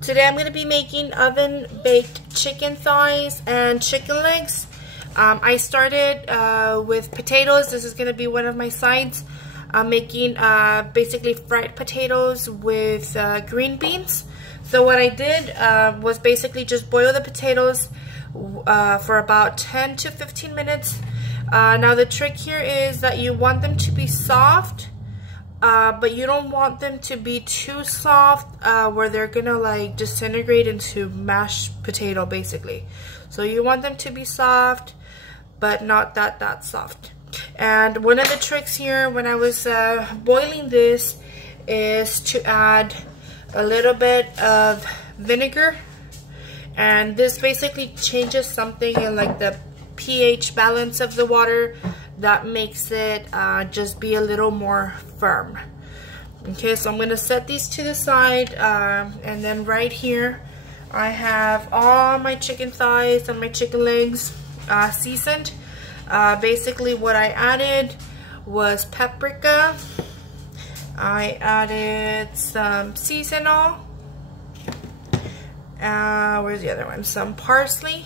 Today I'm going to be making oven baked chicken thighs and chicken legs. I started with potatoes. This is going to be one of my sides. I'm making basically fried potatoes with green beans. So what I did was basically just boil the potatoes for about 10 to 15 minutes. Now the trick here is that you want them to be soft, but you don't want them to be too soft where they're gonna like disintegrate into mashed potato basically. So you want them to be soft, but not that soft. And one of the tricks here when I was boiling this is to add a little bit of vinegar, and this basically changes something in like the pH balance of the water that makes it just be a little more firm. Okay, so I'm going to set these to the side, and then right here I have all my chicken thighs and my chicken legs seasoned. Basically what I added was paprika. I added some seasonal. Where's the other one? Some parsley.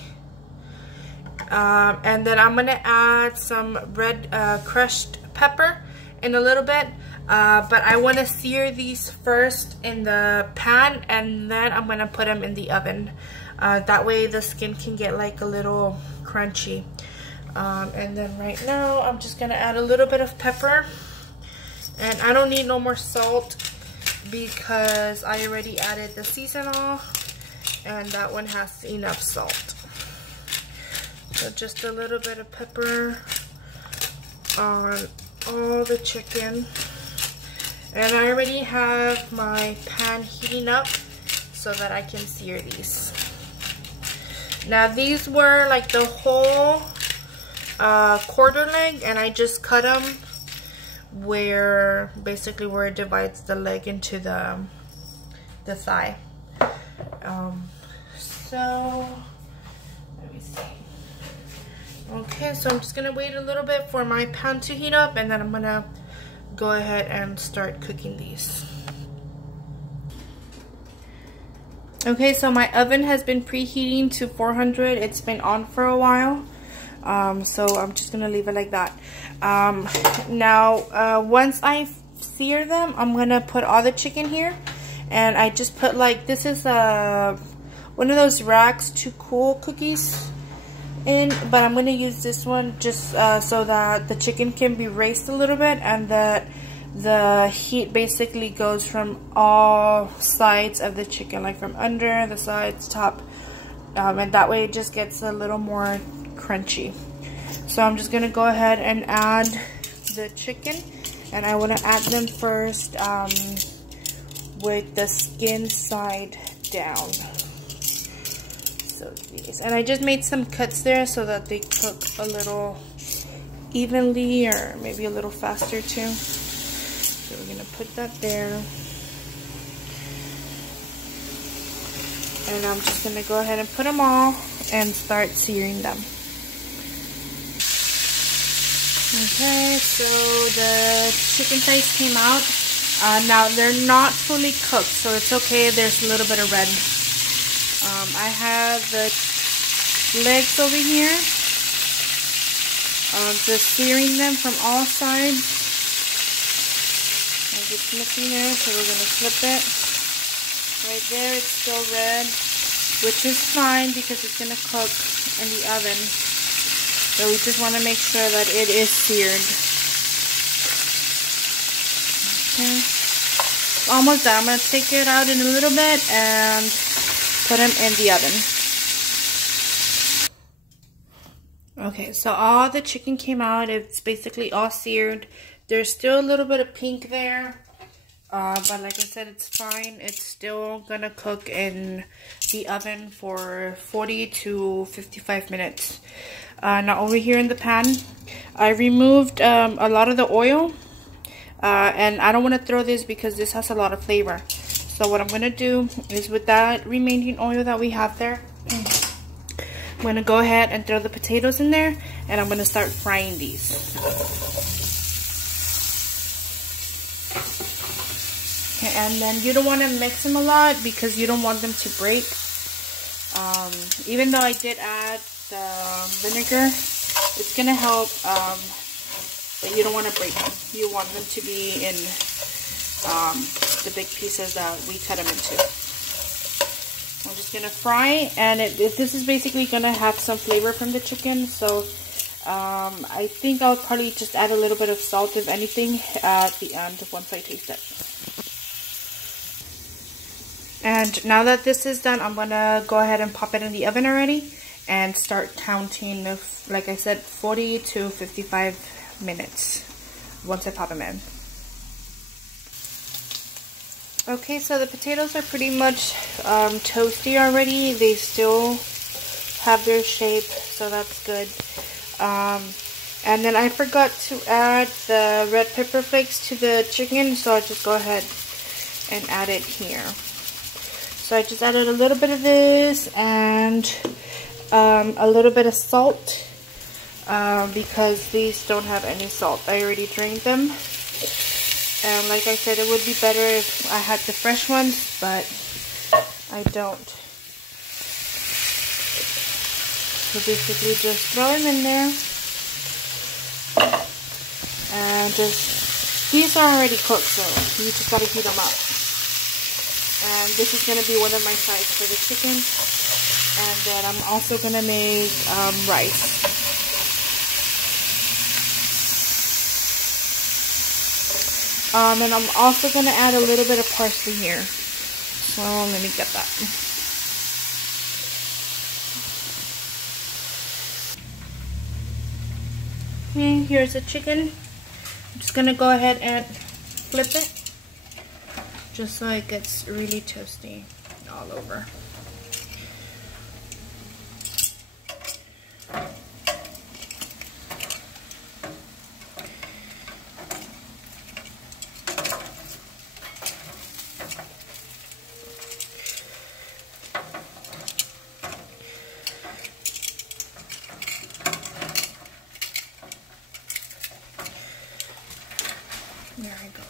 And then I'm gonna add some red crushed pepper in a little bit, but I want to sear these first in the pan, and then I'm gonna put them in the oven. That way the skin can get like a little crunchy. And then right now I'm just gonna add a little bit of pepper, and I don't need no more salt because I already added the seasonal and that one has enough salt. So just a little bit of pepper on all the chicken. And I already have my pan heating up so that I can sear these. Now these were like the whole quarter leg, and I just cut them where basically where it divides the leg into the thigh. So let me see. Okay, so I'm just gonna wait a little bit for my pan to heat up, and then I'm gonna go ahead and start cooking these. Okay, so my oven has been preheating to 400. It's been on for a while, so I'm just gonna leave it like that. Now once I sear them, I'm gonna put all the chicken here, and I just put like, this is one of those racks to cool cookies in, but I'm going to use this one just so that the chicken can be raised a little bit, and that the heat basically goes from all sides of the chicken, like from under, the sides, top, and that way it just gets a little more crunchy. So I'm just going to go ahead and add the chicken, and I want to add them first with the skin side down. So these, and I just made some cuts there so that they cook a little evenly, or maybe a little faster too. So we're gonna put that there, and I'm just gonna go ahead and put them all and start searing them. Okay, so the chicken thighs came out. Now they're not fully cooked, so it's okay if there's a little bit of red. I have the legs over here, just searing them from all sides. I'm just missing there, so we're going to flip it. Right there, it's still red, which is fine because it's going to cook in the oven. So we just want to make sure that it is seared. Okay, almost done. I'm going to take it out in a little bit and put them in the oven. Okay, so all the chicken came out. It's basically all seared. There's still a little bit of pink there, but like I said, it's fine. It's still gonna cook in the oven for 40 to 55 minutes. Now over here in the pan, I removed a lot of the oil, and I don't want to throw this because this has a lot of flavor. So what I'm going to do is, with that remaining oil that we have there, I'm going to go ahead and throw the potatoes in there, and I'm going to start frying these. Okay, and then you don't want to mix them a lot because you don't want them to break. Even though I did add the vinegar, it's gonna help, but you don't want to break them. You want them to be in the big pieces that we cut them into. I'm just gonna fry, and this is basically gonna have some flavor from the chicken, so I think I'll probably just add a little bit of salt, if anything, at the end once I taste it. And now that this is done, I'm gonna go ahead and pop it in the oven already and start counting, like I said, 40 to 55 minutes once I pop them in. Okay, so the potatoes are pretty much toasty already. They still have their shape, so that's good. And then I forgot to add the red pepper flakes to the chicken, so I'll just go ahead and add it here. So I just added a little bit of this and a little bit of salt because these don't have any salt. I already drained them. And like I said, it would be better if I had the fresh ones, but I don't. So basically just throw them in there. And these are already cooked, so you just gotta heat them up. And this is gonna be one of my sides for the chicken. And then I'm also gonna make rice. And I'm also gonna add a little bit of parsley here. So let me get that. And here's the chicken. I'm just gonna go ahead and flip it, just so it gets really toasty all over. There we go.